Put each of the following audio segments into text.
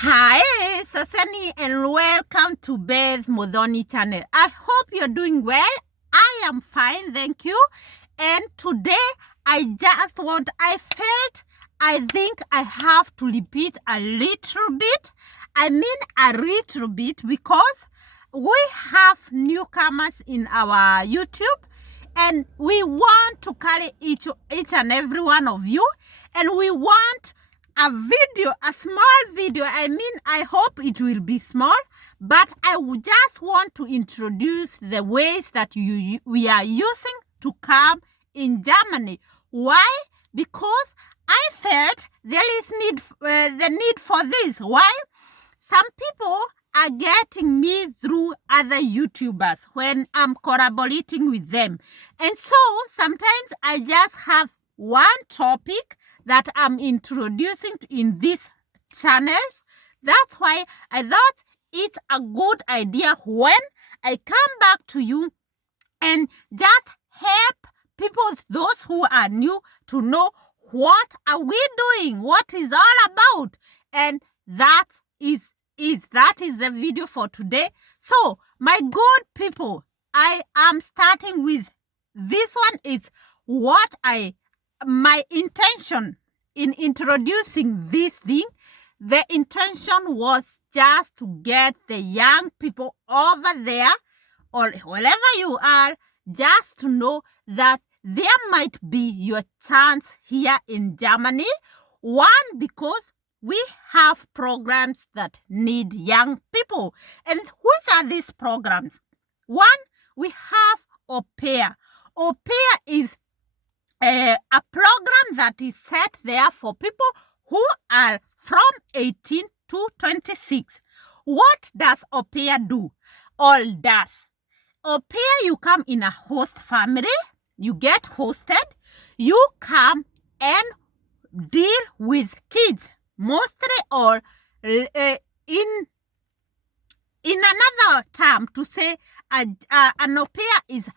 Hi, Sasani, and welcome to Beth Modoni channel. I hope you're doing well. I am fine, thank you. And today, I think I have to repeat a little bit. I mean a little bit because we have newcomers in our YouTube and we want to carry each and every one of you, and we want a video, a small video. I mean, I hope it will be small, but I would just want to introduce the ways that we are using to come in Germany. Why? Because I felt there is the need for this. Why? Some people are getting me through other YouTubers when I'm collaborating with them. And so sometimes I just have one topic that I'm introducing in these channels. That's why I thought it's a good idea when I come back to you and just help people, those who are new, to know what are we doing, what is all about. And that is the video for today. So my good people, I am starting with this one. It's my intention in introducing this thing. The intention was just to get the young people over there or wherever you are, just to know that there might be your chance here in Germany. One, because we have programs that need young people. And which are these programs? One, we have Au Pair. Au Pair is a program that is set there for people who are from 18 to 26. What does Au Pair do? All does. Au Pair, you come in a host family, you get hosted, you come and deal with kids, mostly, or in another term to say an Au Pair is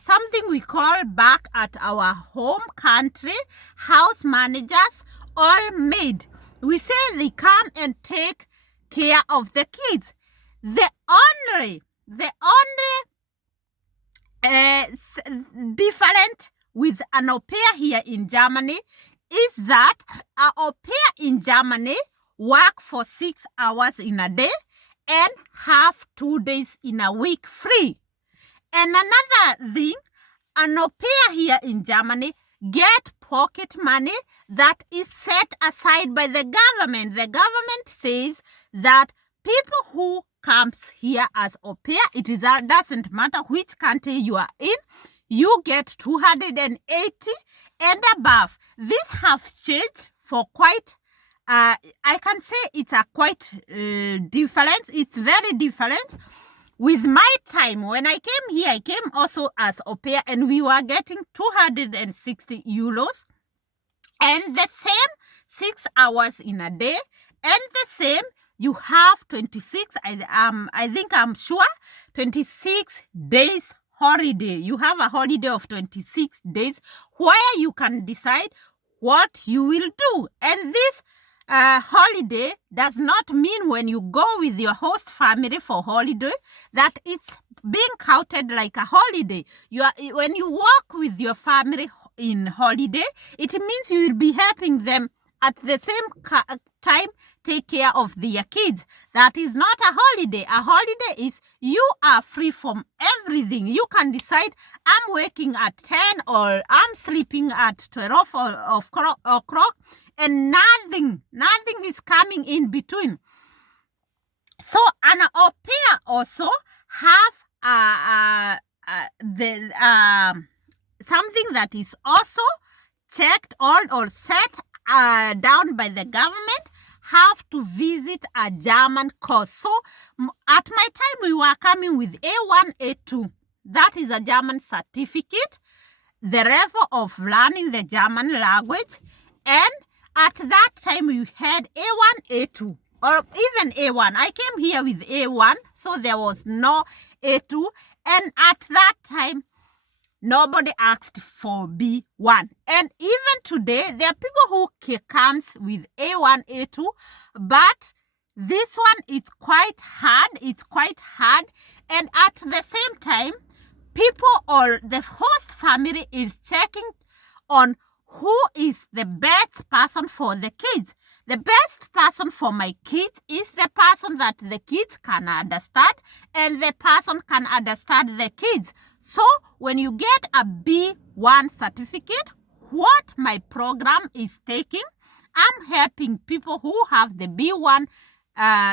something we call back at our home country, house managers or maid. We say they come and take care of the kids. The only different with an Au Pair here in Germany is that an Au Pair in Germany work for 6 hours in a day and have 2 days in a week free. And another thing, an Au Pair here in Germany get pocket money that is set aside by the government. The government says that people who comes here as Au Pair, doesn't matter which country you are in, you get 280 and above. This have changed for quite, I can say it's a quite difference. It's very different. With my time, when I came here, I came also as Au Pair, and we were getting 260 euros and the same 6 hours in a day, and the same you have 26, I think I'm sure, 26 days holiday. You have a holiday of 26 days where you can decide what you will do. And this holiday does not mean when you go with your host family for holiday that it's being counted like a holiday. When you work with your family in holiday, it means you will be helping them at the same time take care of their kids. That is not a holiday. A holiday is you are free from everything. You can decide, I'm waking at 10 or I'm sleeping at 12 o'clock, and nothing is coming in between. So an Au Pair also have something that is also checked or set down by the government, have to visit a German course. So at my time, we were coming with A1, A2. That is a German certificate, the level of learning the German language. And at that time, we had A1, A2, or even A1. I came here with A1, so there was no A2. And at that time, nobody asked for B1. And even today, there are people who comes with A1, A2, but this one, it's quite hard. And at the same time, people or the host family is checking on who is the best person for the kids. The best person for my kids is the person that the kids can understand, and the person can understand the kids. So when you get a B1 certificate, what my program is taking, I'm helping people who have the B1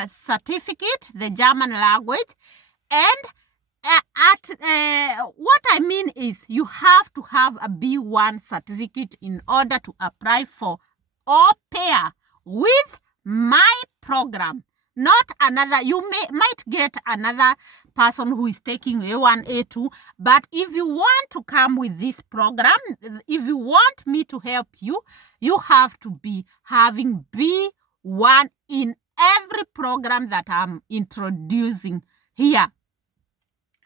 certificate, the German language. And what I mean is you have to have a B1 certificate in order to apply for au pair with my program. Not another, you might get another person who is taking A1, A2, but if you want to come with this program, if you want me to help you, you have to be having B1 in every program that I'm introducing here.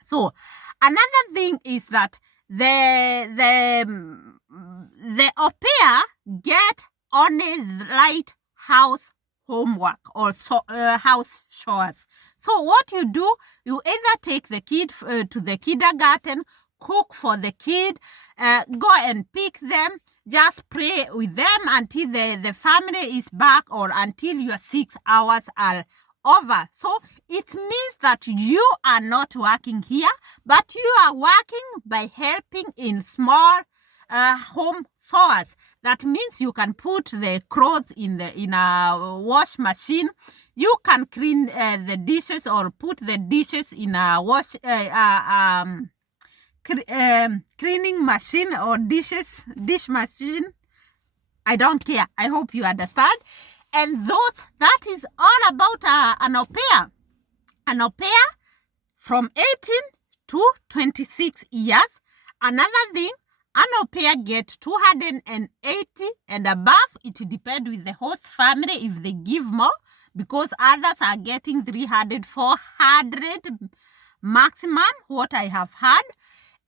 So another thing is that the au pair get only light house homework or house chores. So what you do, you either take the kid to the kindergarten, cook for the kid, go and pick them, just pray with them until the family is back or until your 6 hours are over. So it means that you are not working here, but you are working by helping in small home chores. That means you can put the clothes in a wash machine. You can clean the dishes or put the dishes in a cleaning machine or dish machine. I don't care. I hope you understand. And that is all about an au pair. An au pair from 18 to 26 years. Another thing, an au pair get 280 and above. It depends with the host family if they give more, because others are getting 300, 400 maximum, what I have had.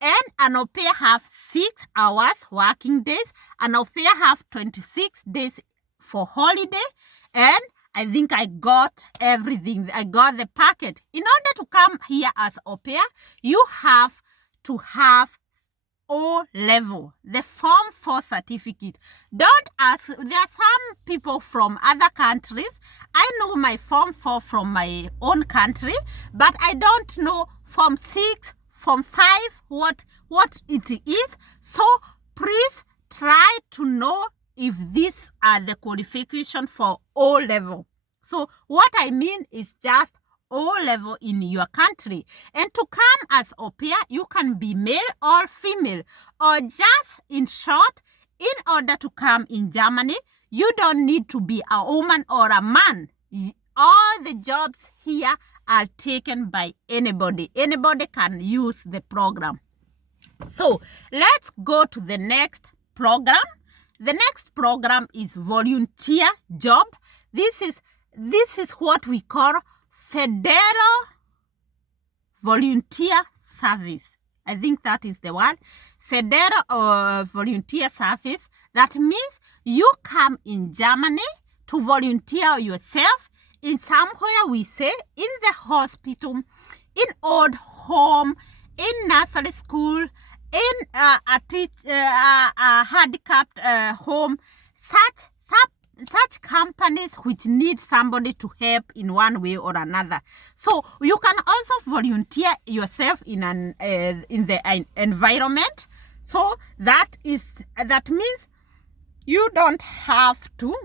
And an au pair have 6 hours working days. An au pair have 26 days for holiday. And I think I got everything. I got the packet. In order to come here as au pair, you have to have O level, the Form 4 certificate. Don't ask. There are some people from other countries. I know my Form 4 from my own country, but I don't know Form 6, Form 5, what it is. So please try to know if these are the qualification for O level. So what I mean is just O level in your country. And to come as au pair, you can be male or female, or just in short, in order to come in Germany, you don't need to be a woman or a man. All the jobs here are taken by anybody. Anybody can use the program. So let's go to the next program. The next program is volunteer job. This is what we call Federal Volunteer Service. I think that is the word. Federal Volunteer Service. That means you come in Germany to volunteer yourself in somewhere, we say, in the hospital, in old home, in nursery school, in a handicapped home, such companies which need somebody to help in one way or another. So you can also volunteer yourself in the environment. So that means you don't have to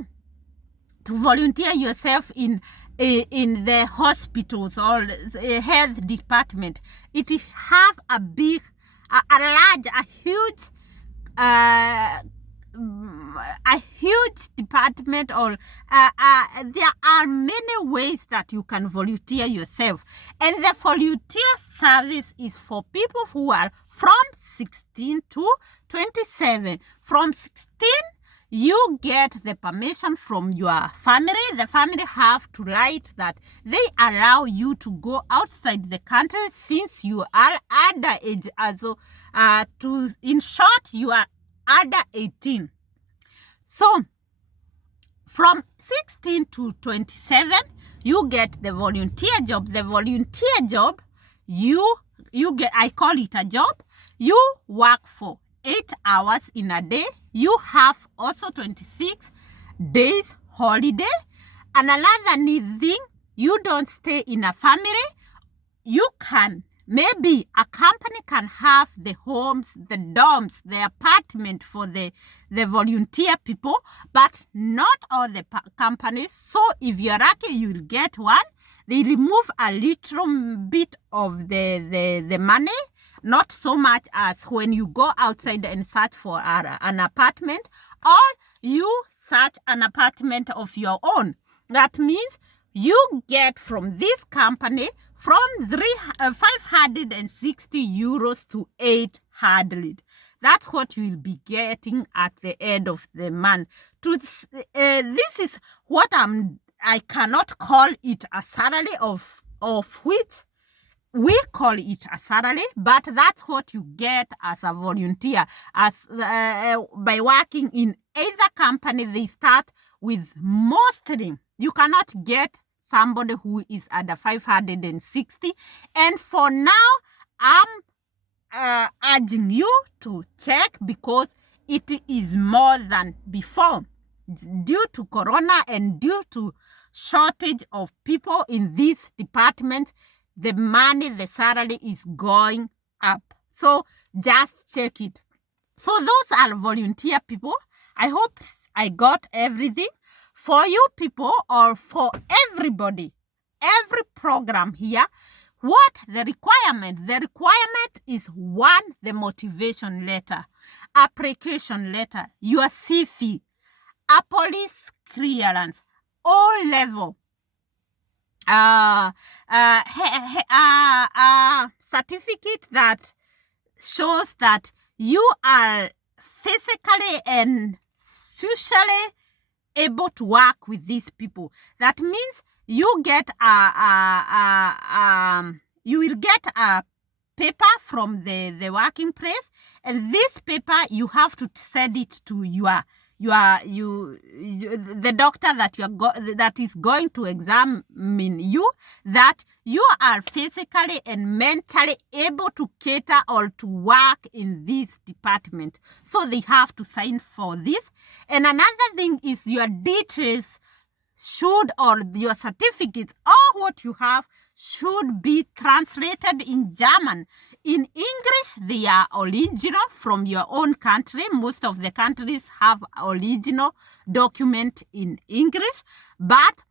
volunteer yourself in the hospitals or health department. It have a huge department, or there are many ways that you can volunteer yourself. And the volunteer service is for people who are from 16 to 27. From 16, you get the permission from your family. The family have to write that they allow you to go outside the country since you are underage. Also, in short, you are under 18. So From 16 to 27, you get the volunteer job. The volunteer job, you get, I call it a job. You work for 8 hours in a day. You have also 26 days holiday. And another neat thing, you don't stay in a family. You can, maybe a company can have the homes, the dorms, the apartment for the volunteer people, but not all the companies. So if you're lucky, you'll get one. They remove a little bit of the money, not so much as when you go outside and search for an apartment, or you search an apartment of your own. That means you get from this company from 560 euros to 800. That's what you will be getting at the end of the month. This is what I cannot call it a salary of which we call it a salary, but that's what you get as a volunteer. As by working in either company, they start with mostly. You cannot get somebody who is under 560. And for now, I'm urging you to check because it is more than before. Due to Corona and due to shortage of people in this department, the money, the salary is going up. So just check it. So those are volunteer people. I hope I got everything. For you people or for everybody, every program here, what the requirement? The requirement is one, the motivation letter, application letter, your CV, a police clearance, all level, certificate that shows that you are physically and socially able to work with these people. That means you get you will get a paper from the working place, and this paper you have to send it to the doctor that is going to examine you, that you are physically and mentally able to cater or to work in this department. So they have to sign for this. And another thing is your details or your certificates or what you have should be translated in German. In English, they are original from your own country. Most of the countries have original document in English. But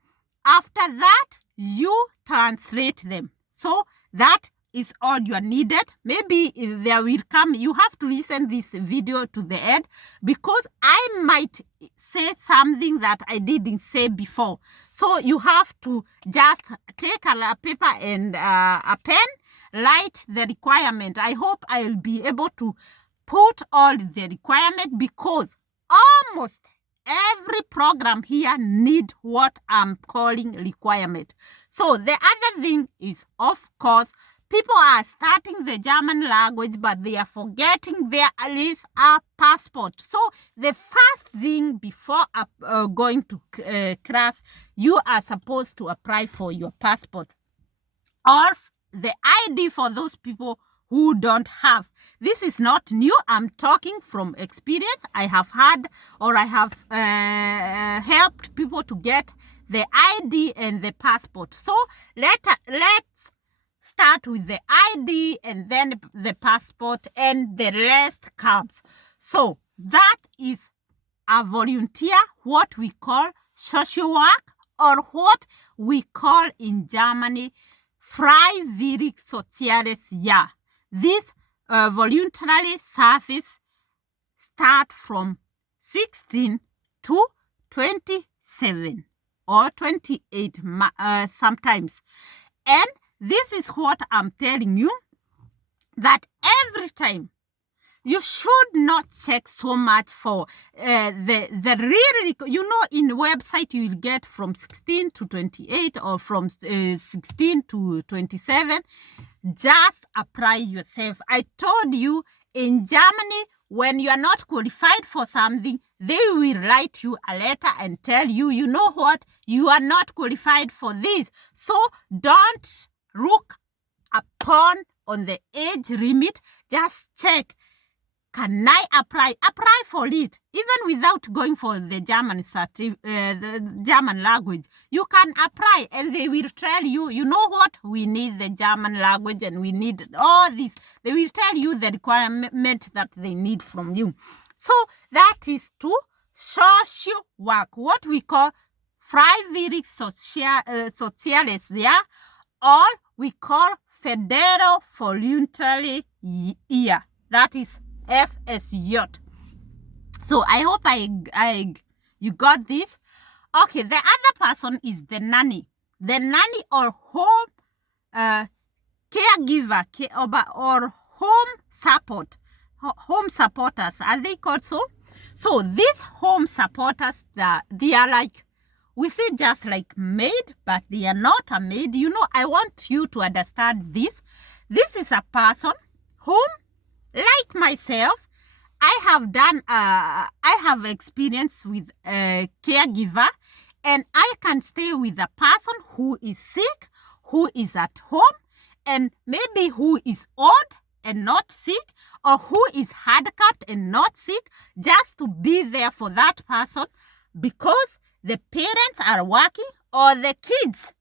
after that, you translate them. So that is all you are needed. Maybe there will come, you have to listen this video to the end because I might say something that I didn't say before. So you have to just take a paper and a pen, write the requirement. I hope I'll be able to put all the requirement because almost every program here need what I'm calling requirement. So the other thing is, of course, people are starting the German language, but they are forgetting there is a passport. So the first thing before going to class, you are supposed to apply for your passport or the ID for those people who don't have. This is not new. I'm talking from experience. I have had or I have helped people to get the ID and the passport. So let's start with the ID and then the passport and the rest comes. So that is a volunteer, what we call social work or what we call in Germany freiwillig soziales Jahr. This voluntary service start from 16 to 27 or 28 sometimes. And this is what I'm telling you, that every time you should not check so much for the really, in website you will get from 16 to 28 or from 16 to 27. Just apply yourself. I told you in Germany, when you are not qualified for something, they will write you a letter and tell you, you know what, you are not qualified for this. So don't look upon on the age limit. Just check, can I apply? Apply for it, even without going for the the German language. You can apply, and they will tell you, you know what, we need the German language, and we need all this. They will tell you the requirement that they need from you. So that is to social work, what we call freiwillig Soziales, yeah, or we call federal voluntary year. That is FSJ. So I hope you got this. Okay, the other person is the nanny. The nanny or home caregiver or home supporters, are they called so? So these home supporters, they are like, we say just like maid, but they are not a maid. You know, I want you to understand this. This is a person whom, like myself, I have experience with a caregiver, and I can stay with a person who is sick, who is at home, and maybe who is old and not sick, or who is handicapped and not sick, just to be there for that person because the parents are working or the kids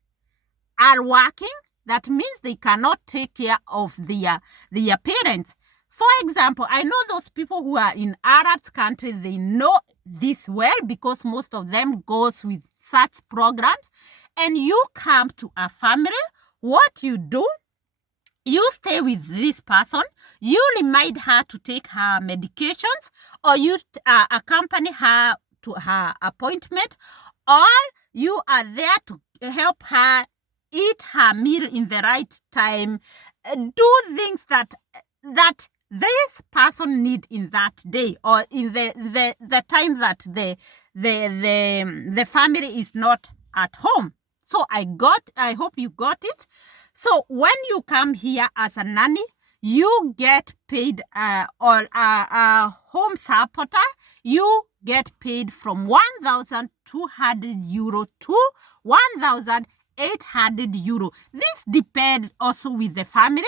are working. That means they cannot take care of their parents. For example, I know those people who are in Arab countries, they know this well because most of them goes with such programs. And you come to a family, what you do, you stay with this person, you remind her to take her medications, or you accompany her to her appointment, or you are there to help her eat her meal in the right time, do things that this person need in that day, or in the time that the family is not at home. So I hope you got it. So when you come here as a nanny, you get paid, or a home supporter, you get paid from 1,200 euro to 1,800 euro. This depends also with the family.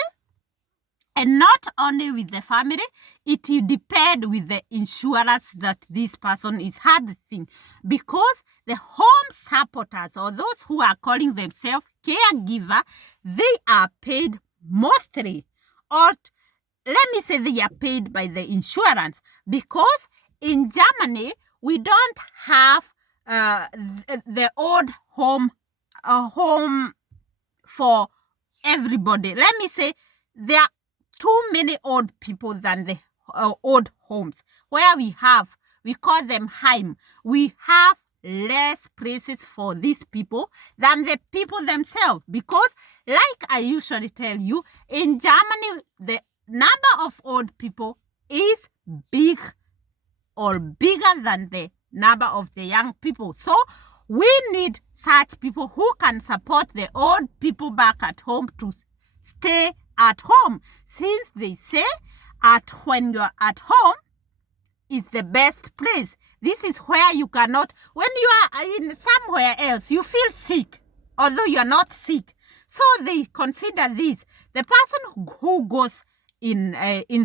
And not only with the family, it will depend with the insurance that this person is having. Because the home supporters, or those who are calling themselves caregiver, they are paid mostly, or let me say they are paid by the insurance. Because in Germany, we don't have the old home for everybody. Let me say there are too many old people than the old homes. Where we call them Heim. We have less places for these people than the people themselves. Because, like I usually tell you, in Germany, the number of old people is big, or bigger than the number of the young people. So we need such people who can support the old people back at home to stay at home, since they say when you're at home is the best place. This is where you cannot, when you are in somewhere else, you feel sick, although you're not sick. So they consider this. The person who goes in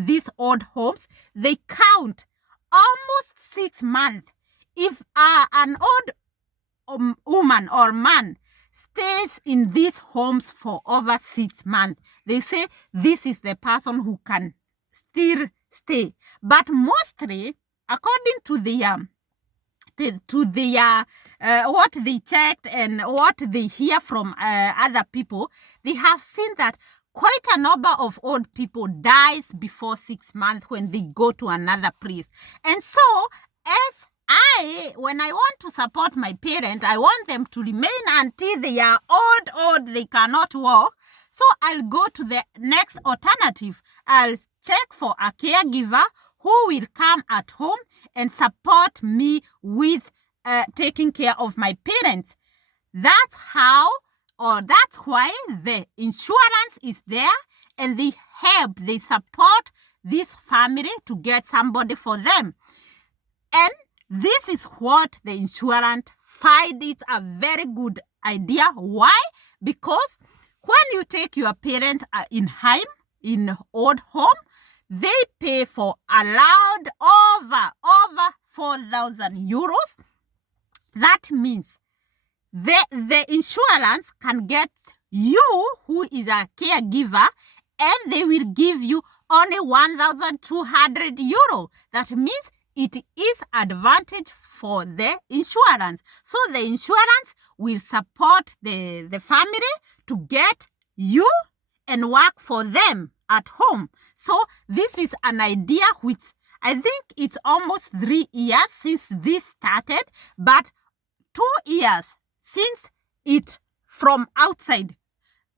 these old homes, they count almost 6 months. If an old woman or man stays in these homes for over 6 months, they say this is the person who can still stay. But mostly, according to what they checked and what they hear from other people, they have seen that quite a number of old people dies before 6 months when they go to another place. And so, when I want to support my parent, I want them to remain until they are old, they cannot walk. So I'll go to the next alternative. I'll check for a caregiver who will come at home and support me with taking care of my parents. That's how, or that's why the insurance is there, and they support this family to get somebody for them. And this is what the insurance find it a very good idea. Why? Because when you take your parent in old home, they pay for allowed over 4,000 euros. That means the insurance can get you, who is a caregiver, and they will give you only 1,200 euro. That means it is advantage for the insurance. So the insurance will support the family to get you and work for them at home. So this is an idea which I think it's almost 3 years since this started, but 2 years since it from outside.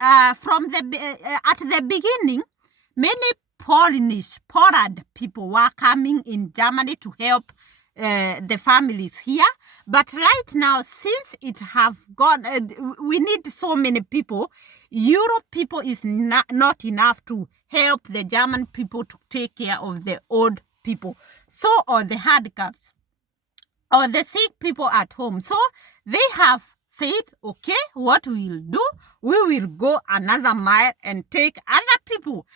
At the beginning, many Poland people were coming in Germany to help the families here. But right now, since it have gone, we need so many people. Europe people is not enough to help the German people to take care of the old people. So, or the handicaps, or the sick people at home. So they have said, okay, what we will do, we will go another mile and take other people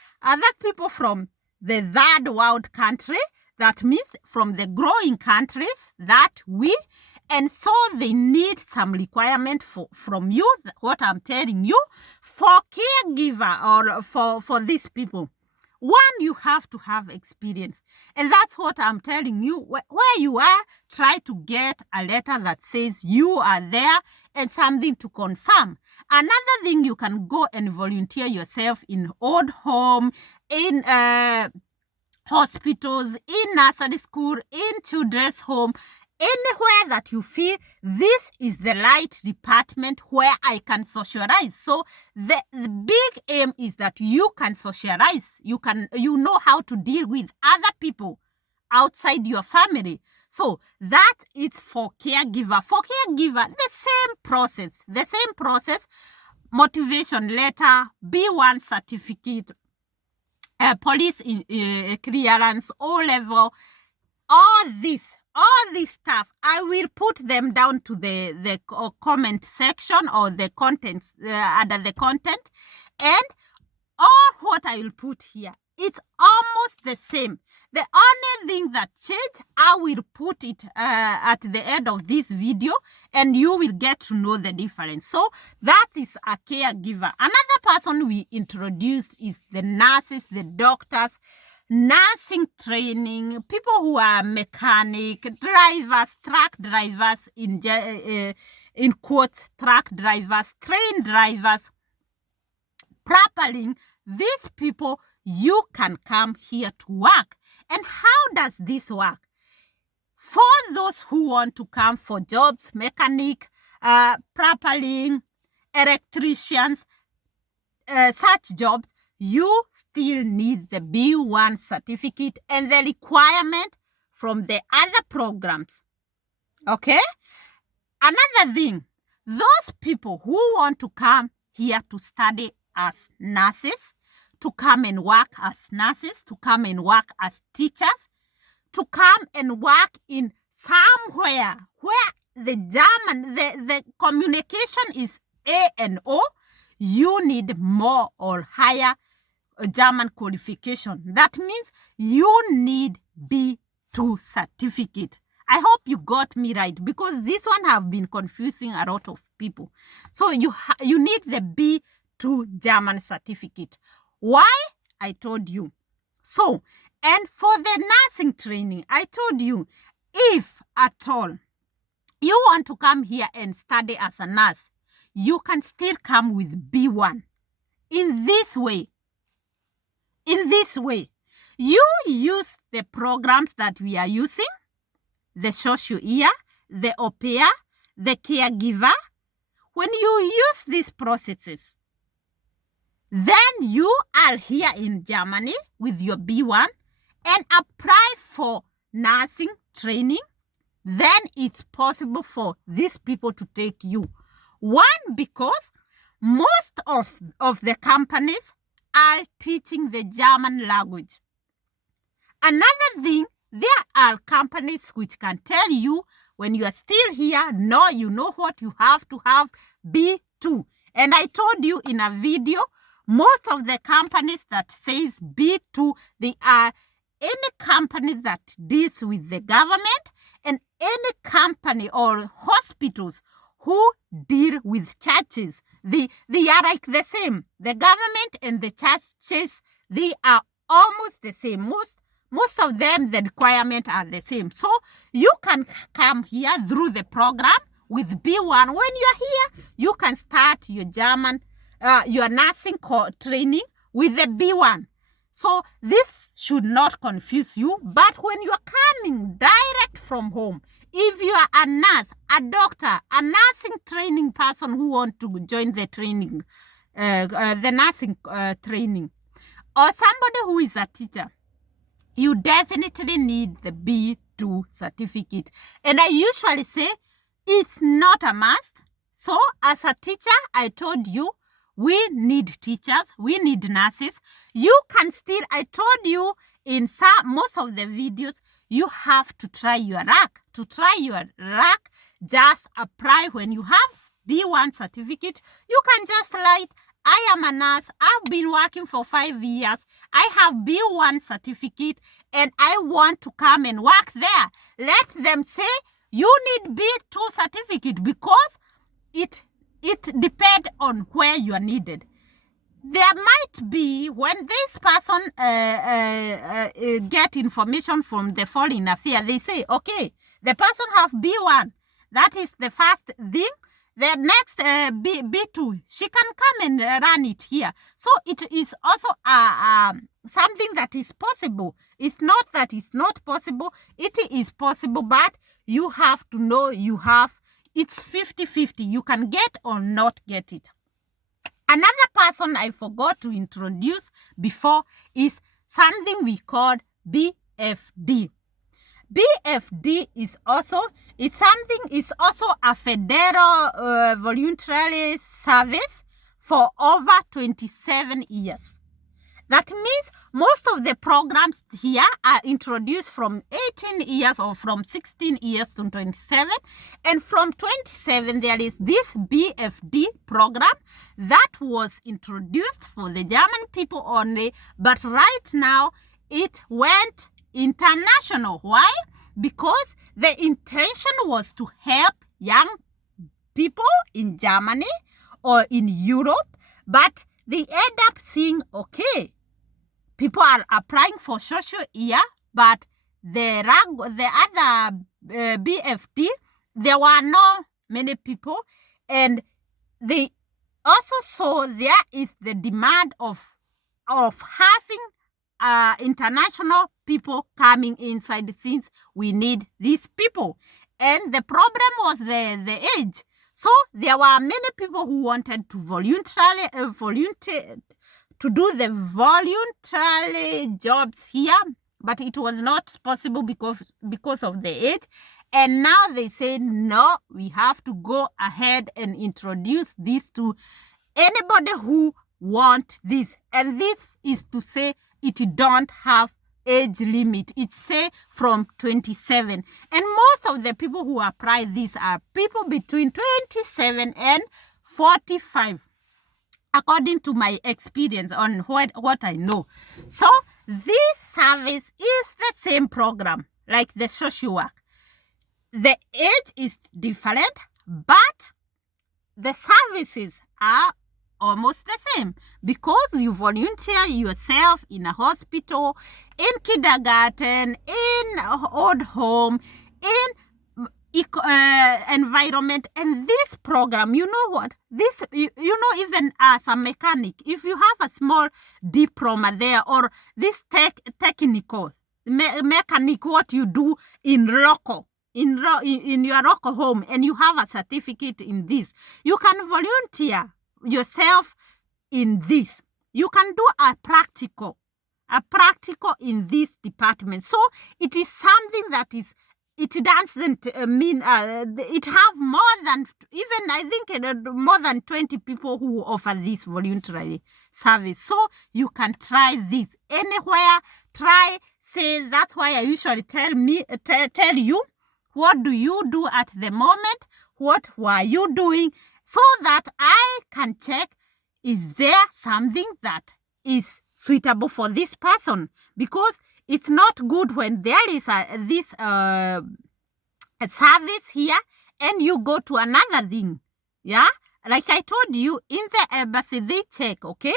from the third world country. That means from the growing countries and so they need some requirement from you, what I'm telling you, for caregiver or for these people. One, you have to have experience. And that's what I'm telling you. Where you are, try to get a letter that says you are there and something to confirm. Another thing, you can go and volunteer yourself in old home, in hospitals, in nursery school, in children's home, anywhere that you feel this is the right department where I can socialize. So the big aim is that you can socialize. You know how to deal with other people outside your family. So that is for caregiver. For caregiver, the same process, motivation letter, B1 certificate, police clearance, O-level, all this stuff, I will put them down to the comment section or the contents under the content, and all what I will put here, it's almost the same. The only thing that changed, I will put it at the end of this video, and you will get to know the difference. So that is a caregiver. Another person we introduced is the nurses, the doctors, nursing training, people who are mechanic, drivers, truck drivers, in quotes, truck drivers, train drivers, properly, these people, you can come here to work. And how does this work? For those who want to come for jobs, mechanic, properly, electricians, such jobs, you still need the B1 certificate and the requirement from the other programs. Okay? Another thing, those people who want to come here to study as nurses, to come and work as nurses, to come and work as teachers, to come and work in somewhere where the communication is A and O, you need more or higher German qualification. That means you need B2 certificate. I hope you got me right, because this one have been confusing a lot of people. So you need the B2 German certificate. Why? I told you. So, and for the nursing training, I told you, if at all you want to come here and study as a nurse, you can still come with B1. In this way, you use the programs that we are using, the social year, the au pair, the caregiver. When you use these processes, then you are here in Germany with your B1 and apply for nursing training. Then it's possible for these people to take you. One, because most of the companies are teaching the German language. Another thing, there are companies which can tell you when you are still here, no, you know what you have to have B2. And I told you in a video, most of the companies that says B2, they are any company that deals with the government and any company or hospitals who deal with churches. They are like the same. The government and the churches, they are almost the same. Most of them, the requirements are the same. So you can come here through the program with B1. When you're here, you can start your German, your nursing training with the B1. So this should not confuse you. But when you're coming direct from home, if you are a nurse, a doctor, a nursing training person who want to join the training, the nursing training, or somebody who is a teacher, you definitely need the B2 certificate. And I usually say it's not a must. So as a teacher, I told you, we need teachers, we need nurses. You can still, I told you in most of the videos, you have to try your luck. To try your luck, just apply when you have B1 certificate. You can just write, I am a nurse, I've been working for 5 years, I have B1 certificate, and I want to come and work there. Let them say, you need B2 certificate because it depends on where you are needed. There might be, when this person get information from the foreign affairs, they say, okay, the person have B1. That is the first thing. The next B2, she can come and run it here. So it is also something that is possible. It's not that it's not possible. It is possible, but you have to know you have, it's 50-50. You can get or not get it. Another person I forgot to introduce before is something we call BFD. BFD is also, it's also a federal voluntary service for over 27 years. That means most of the programs here are introduced from 18 years or from 16 years to 27. And from 27, there is this BFD program that was introduced for the German people only. But right now, it went international. Why? Because the intention was to help young people in Germany or in Europe, but they end up seeing, okay, people are applying for social year, but the other BFD, there were not many people, and they also saw there is the demand of having international people coming inside, since we need these people. And the problem was the age. So there were many people who wanted to volunteer to do the voluntary jobs here, but it was not possible because of the age. And now they say, no, we have to go ahead and introduce this to anybody who want this. And this is to say it don't have age limit. It's say from 27. And most of the people who apply this are people between 27 and 45. According to my experience on what I know. So this service is the same program like the Socialwork. The age is different, but the services are almost the same because you volunteer yourself in a hospital, in kindergarten, in old home, in environment. And this program, you know what, this even as a mechanic, if you have a small diploma there, or this technical mechanic, what you do in local in your local home, and you have a certificate in this, you can volunteer yourself in this. You can do a practical in this department. So it is something that is, it doesn't mean it have more than, even I think more than 20 people who offer this voluntary service. So you can try this anywhere, try, say that's why I usually tell you, what do you do at the moment? What were you doing? So that I can check, is there something that is suitable for this person? Because it's not good when there is this service here and you go to another thing. Yeah, like I told you, in the embassy they check, okay,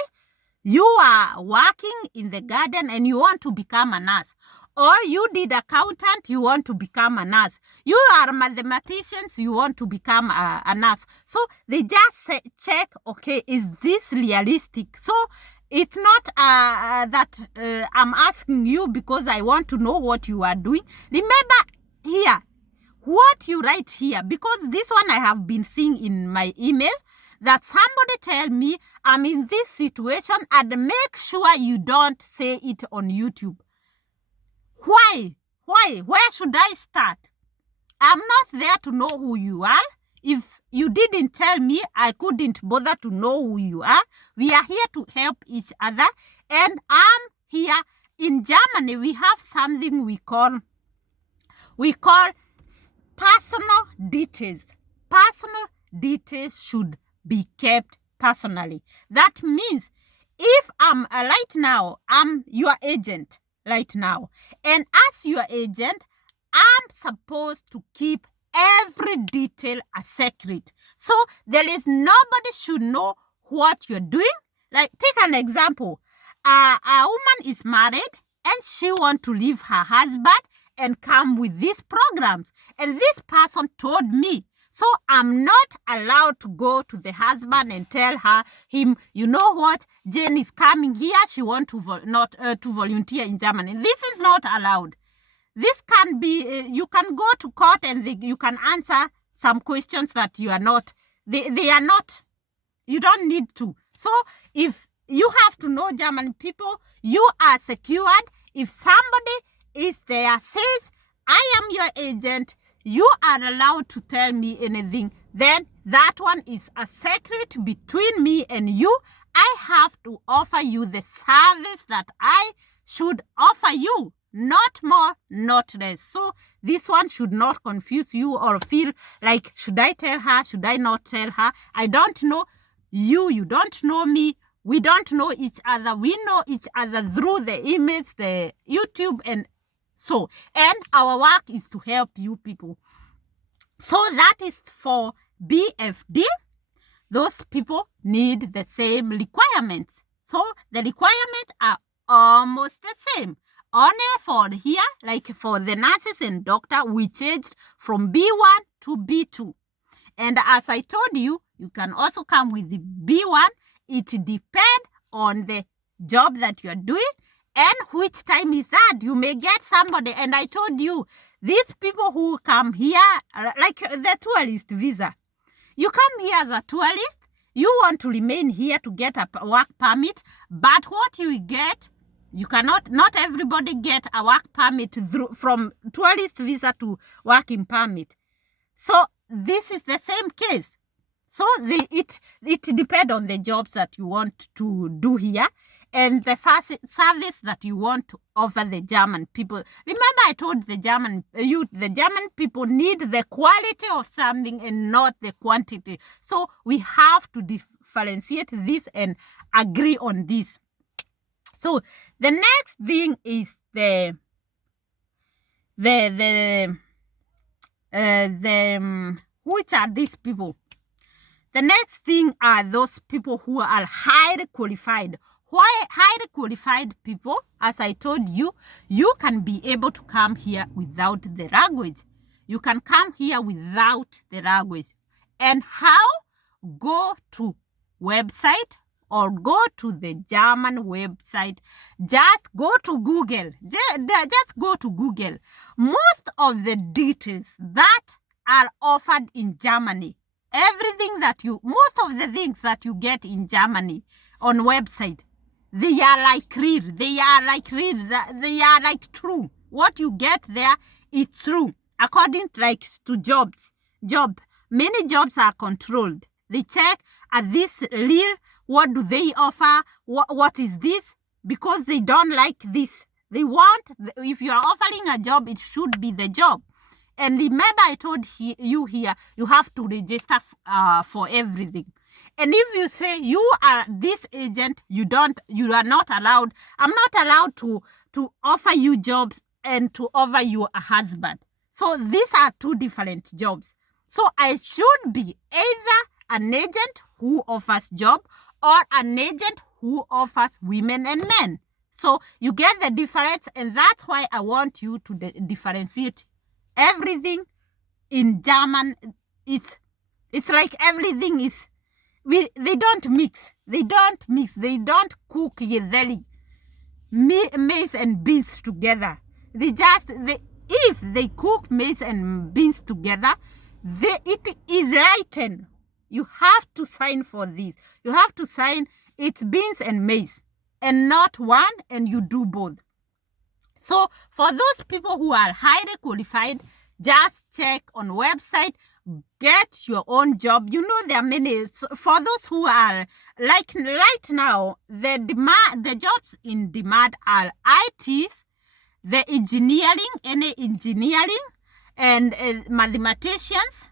you are working in the garden and you want to become a nurse, or you did accountant, you want to become a nurse, you are mathematicians, you want to become a nurse. So they just check, okay, is this realistic? So it's not that I'm asking you because I want to know what you are doing. Remember here, what you write here, because this one I have been seeing in my email, that somebody tell me I'm in this situation, and make sure you don't say it on YouTube. Why? Where should I start? I'm not there to know who you are. If you didn't tell me, I couldn't bother to know who you are. We are here to help each other. And I'm here in Germany. We have something we call personal details. Personal details should be kept personally. That means if I'm right now, I'm your agent right now, and as your agent, I'm supposed to keep every detail a secret. So there is nobody should know what you're doing. Like, take an example. A woman is married and she wants to leave her husband and come with these programs. And this person told me, so I'm not allowed to go to the husband and tell him, you know what, Jane is coming here. She wants to to volunteer in Germany. This is not allowed. This can be, you can go to court and you can answer some questions that you are not, they are not, you don't need to. So if you have to know German people, you are secured. If somebody is there, says, I am your agent, you are allowed to tell me anything, then that one is a secret between me and you. I have to offer you the service that I should offer you, not more, not less. So this one should not confuse you or feel like, should I tell her, should I not tell her? I don't know you, you don't know me. We don't know each other. We know each other through the emails, the YouTube, and so. And our work is to help you people. So that is for BFD. Those people need the same requirements. So the requirements are almost the same. Only for here, like for the nurses and doctor, we changed from B1 to B2. And as I told you, you can also come with the B1. It depends on the job that you are doing and which time is that. You may get somebody, and I told you, these people who come here, like the tourist visa. You come here as a tourist, you want to remain here to get a work permit, but what you get, you cannot, not everybody get a work permit from tourist visa to working permit. So this is the same case. So it depends on the jobs that you want to do here and the service that you want to offer the German people. Remember, I told the German youth, the German people need the quality of something and not the quantity. So we have to differentiate this and agree on this. So the next thing is which are these people? The next thing are those people who are highly qualified. Why highly qualified people? As I told you, you can be able to come here without the language. You can come here without the language. And how? Go to website or go to the German website. Just go to Google. Just go to Google. Most of the details that are offered in Germany, most of the things that you get in Germany on website, they are like real. They are like true. What you get there, it's true. According to jobs. Many jobs are controlled. They check, are this real? What do they offer? What is this? Because they don't like this, They want, if you are offering a job, it should be the job. And remember, I told you here, you have to register for everything. And if you say you are this agent, you are not allowed. I'm not allowed to offer you jobs and to offer you a husband. So these are two different jobs. So I should be either an agent who offers job or an agent who offers women and men. So you get the difference, and that's why I want you to differentiate everything in German. It's like everything is, they don't mix. They don't cook maize and beans together. If they cook maize and beans together, it is lightened. You have to sign for this. You have to sign it's beans and maize, and not one, and you do both. So for those people who are highly qualified, just check on website, get your own job. You know, there are many. So for those who are like right now, the jobs in demand are ITs, the engineering, and mathematicians,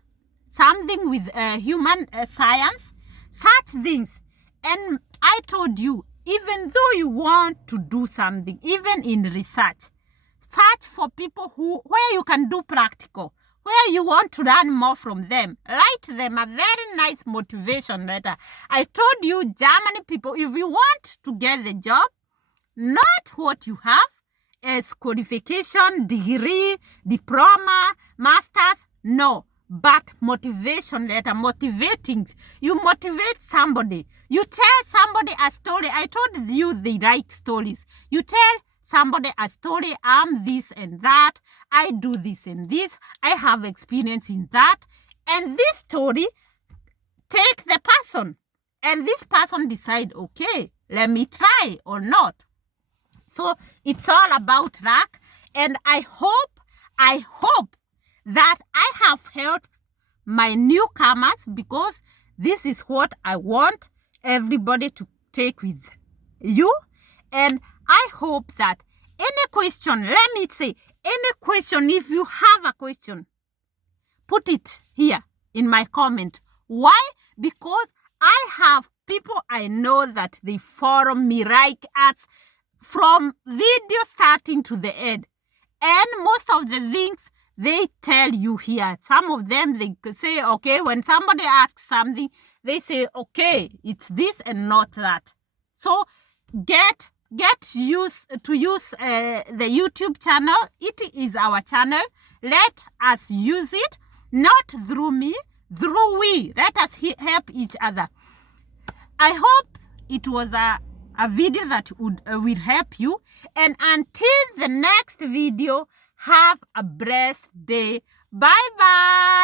something with human science, such things. And I told you, even though you want to do something, even in research, search for people where you can do practical, where you want to learn more from them. Write them a very nice motivation letter. I told you, Germany people, if you want to get the job, not what you have as qualification, degree, diploma, master's, no, but motivation letter, motivating. You motivate somebody. You tell somebody a story. I told you they like stories. You tell somebody a story. I'm this and that. I do this and this. I have experience in that. And this story, take the person. And this person decide, okay, let me try or not. So it's all about luck. And I hope that I have helped my newcomers, because this is what I want everybody to take with you. And I hope that any question, let me say, any question, if you have a question, put it here in my comment. Why? Because I have people I know that they follow me like us from video starting to the end. And most of the things they tell you here. Some of them, they say, okay, when somebody asks something, they say, okay, it's this and not that. So get used to use the YouTube channel. It is our channel. Let us use it, not through me, through we. Let us help each other. I hope it was a video that will help you. And until the next video, have a blessed day. Bye-bye.